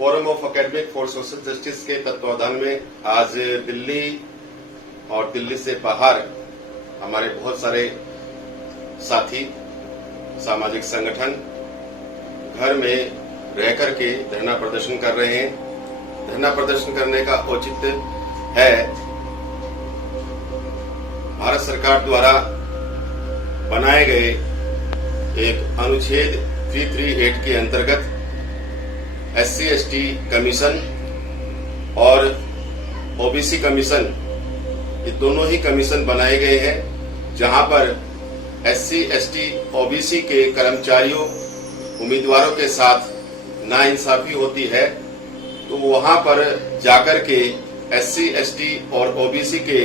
Forum of academic for social justice के तत्वाधान में आज दिल्ली और दिल्ली से बाहर हमारे बहुत सारे साथी, सामाजिक संगठन घर में रह करके धरना प्रदर्शन कर रहे हैं। धरना प्रदर्शन करने का औचित्य है भारत सरकार द्वारा बनाए गए एक अनुच्छेद 338 के अंतर्गत SC/ST कमीशन और OBC कमीशन, ये दोनों ही कमीशन बनाए गए हैं, जहां पर SC/ST OBC के कर्मचारियों, उम्मीदवारों के साथ नाइंसाफी होती है, तो वहां पर जाकर के SC/ST और OBC के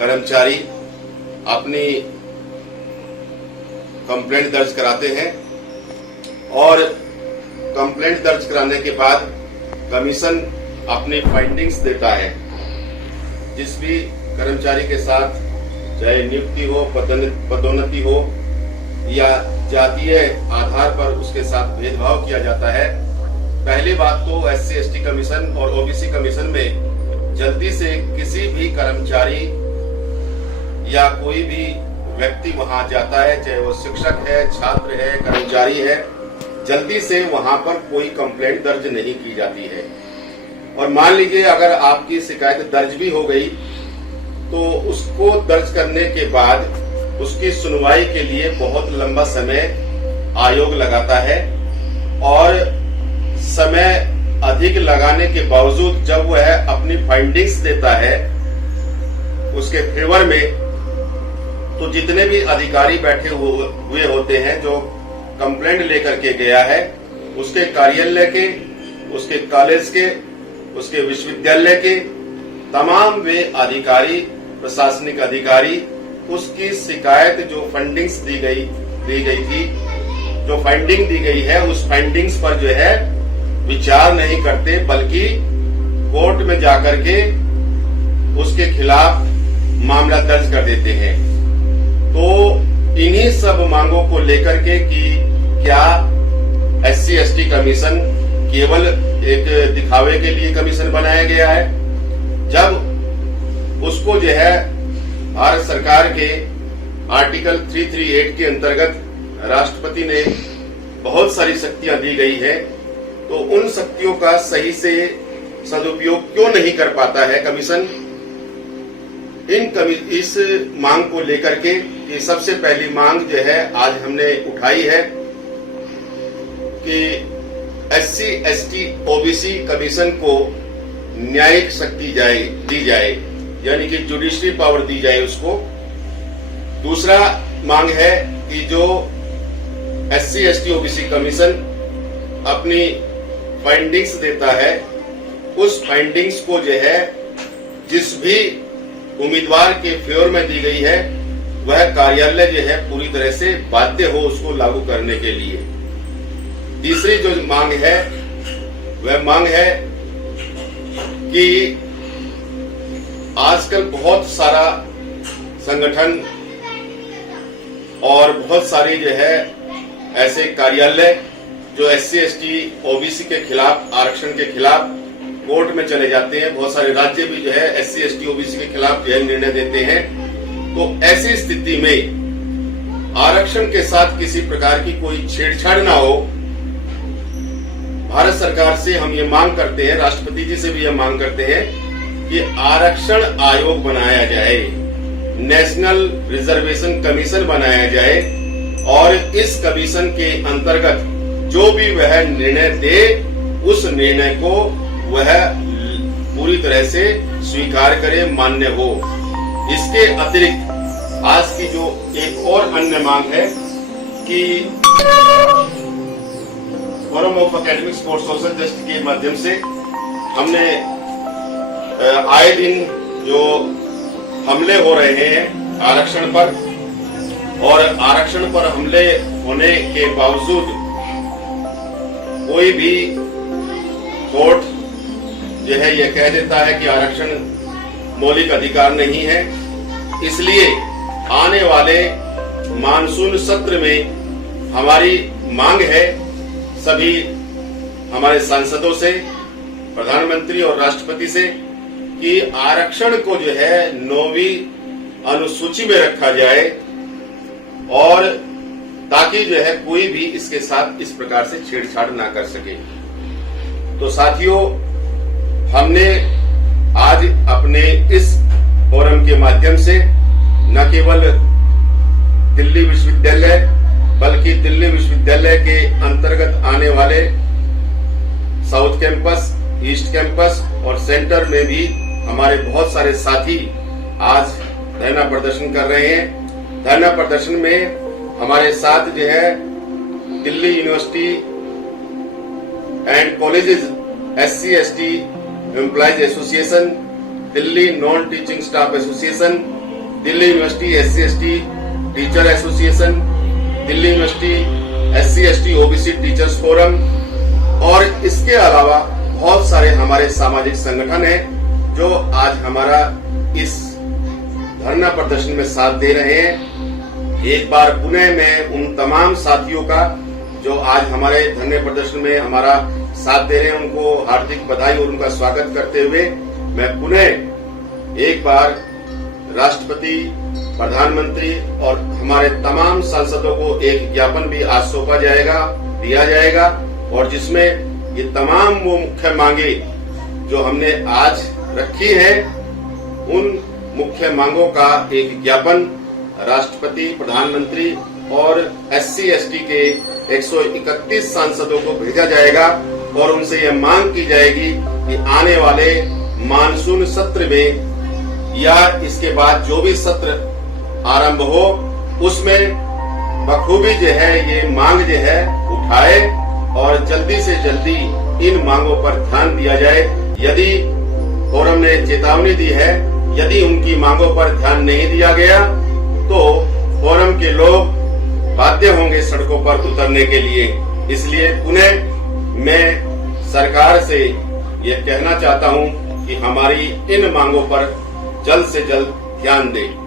कर्मचारी अपनी कंप्लेंट दर्ज कराते हैं और कंप्लेंट दर्ज कराने के बाद कमीशन अपनी फाइंडिंग्स देता है। जिस भी कर्मचारी के साथ चाहे नियुक्ति हो, पदोन्नति हो या जातीय आधार पर उसके साथ भेदभाव किया जाता है, पहली बात तो SC/ST कमीशन और OBC कमीशन में जल्दी से किसी भी कर्मचारी या कोई भी व्यक्ति वहां जाता है, चाहे वो शिक्षक है, छात्र है, कर्मचारी है, जल्दी से वहां पर कोई कंप्लेंट दर्ज नहीं की जाती है। और मान लीजिए अगर आपकी शिकायत दर्ज भी हो गई तो उसको दर्ज करने के बाद उसकी सुनवाई के लिए बहुत लंबा समय आयोग लगाता है और समय अधिक लगाने के बावजूद जब वह अपनी फाइंडिंग्स देता है उसके फेवर में, तो जितने भी अधिकारी बैठे हुए होते हैं जो कंप्लेंट लेकर के गया है, उसके कार्यालय के, उसके कॉलेज के, उसके विश्वविद्यालय के तमाम वे अधिकारी, प्रशासनिक अधिकारी उसकी शिकायत जो फंडिंग्स दी गई थी, जो फाइंडिंग दी गई है, उस फाइंडिंग्स पर जो है विचार नहीं करते, बल्कि कोर्ट में जाकर के उसके खिलाफ मामला दर्ज कर देते हैं। तो इन्हीं सब मांगों को लेकर के कि क्या SC/ST कमीशन केवल एक दिखावे के लिए कमीशन बनाया गया है, जब उसको जो है भारत सरकार के आर्टिकल 338 के अंतर्गत राष्ट्रपति ने बहुत सारी शक्तियां दी गई है, तो उन शक्तियों का सही से सदुपयोग क्यों नहीं कर पाता है कमीशन? इस मांग को लेकर के कि सबसे पहली मांग जो है आज हमने उठाई है कि SC/ST OBC कमीशन को न्यायिक शक्ति दी जाए, यानी कि जुडिशरी पावर दी जाए उसको। दूसरा मांग है कि जो SC/ST OBC कमीशन अपनी फाइंडिंग्स देता है, उस फाइंडिंग्स को जो है जिस भी उम्मीदवार के फेवर में दी गई है, वह कार्यालय जो है पूरी तरह से बाध्य हो उसको लागू करने के लिए। तीसरी जो मांग है वह मांग है कि आजकल बहुत सारा संगठन और बहुत सारी जो है ऐसे कार्यालय जो SC/ST OBC के खिलाफ, आरक्षण के खिलाफ कोर्ट में चले जाते हैं। बहुत सारे राज्य भी जो है SC/ST OBC के खिलाफ जो है निर्णय देते हैं। तो ऐसी स्थिति में आरक्षण के साथ किसी प्रकार की कोई छेड़छाड़ ना हो, भारत सरकार से हम ये मांग करते हैं, राष्ट्रपति जी से भी यह मांग करते हैं कि आरक्षण आयोग बनाया जाए, नेशनल रिजर्वेशन कमीशन बनाया जाए और इस कमीशन के अंतर्गत जो भी वह निर्णय दे, उस निर्णय को वह पूरी तरह से स्वीकार करे, मान्य हो। इसके अतिरिक्त आज की जो एक और अन्य मांग है कि forum of academics for social justice के माध्यम से हमने आए दिन जो हमले हो रहे हैं आरक्षण पर, और आरक्षण पर हमले होने के बावजूद कोई भी कोर्ट जो है यह कह देता है कि आरक्षण मौलिक अधिकार नहीं है। इसलिए आने वाले मानसून सत्र में हमारी मांग है सभी हमारे सांसदों से प्रधानमंत्री और राष्ट्रपति से कि आरक्षण को जो है 9वीं अनुसूची में रखा जाए और ताकि जो है कोई भी इसके साथ इस प्रकार से छेड़छाड़ ना कर सके। तो साथियों, हमने आज अपने इस फोरम के माध्यम से न केवल दिल्ली विश्वविद्यालय बल्कि दिल्ली विश्वविद्यालय के अंतर्गत आने वाले साउथ कैंपस, ईस्ट कैंपस और सेंटर में भी हमारे बहुत सारे साथी आज धरना प्रदर्शन कर रहे हैं। धरना प्रदर्शन में हमारे साथ जो है Delhi university and colleges SC/ST employees association, Delhi non teaching staff association, Delhi university SC/ST teacher association, Delhi university SC/ST OBC teachers forum और इसके अलावा बहुत सारे हमारे सामाजिक संगठन हैं जो आज हमारा इस धरना प्रदर्शन में साथ दे रहे हैं। एक बार पुनः मैं उन तमाम साथियों का जो आज हमारे धरने प्रदर्शन में हमारा साथ दे रहे हैं उनको हार्दिक बधाई और उनका स्वागत करते हुए मैं पुनः एक बार राष्ट्रपति, प्रधानमंत्री और हमारे तमाम सांसदों को एक ज्ञापन भी आज सौंपा जाएगा, दिया जाएगा और जिसमें ये तमाम वो मुख्य मांगे जो हमने आज रखी है उन मुख्य मांगों का एक ज्ञापन राष्ट्रपति, प्रधानमंत्री और SC/ST के 131 सांसदों को भेजा जाएगा और उनसे यह मांग की जाएगी कि आने वाले मानसून सत्र में या इसके बाद जो भी सत्र आरंभ हो उसमें बखूबी जो है ये मांग जो है उठाए और जल्दी से जल्दी इन मांगों पर ध्यान दिया जाए। यदि फोरम ने चेतावनी दी है, यदि उनकी मांगों पर ध्यान नहीं दिया गया तो फोरम के लोग बाध्य होंगे सड़कों पर उतरने के लिए। इसलिए पुनः मैं सरकार से यह कहना चाहता हूं कि हमारी इन मांगों पर जल्द से जल्द ध्यान दें।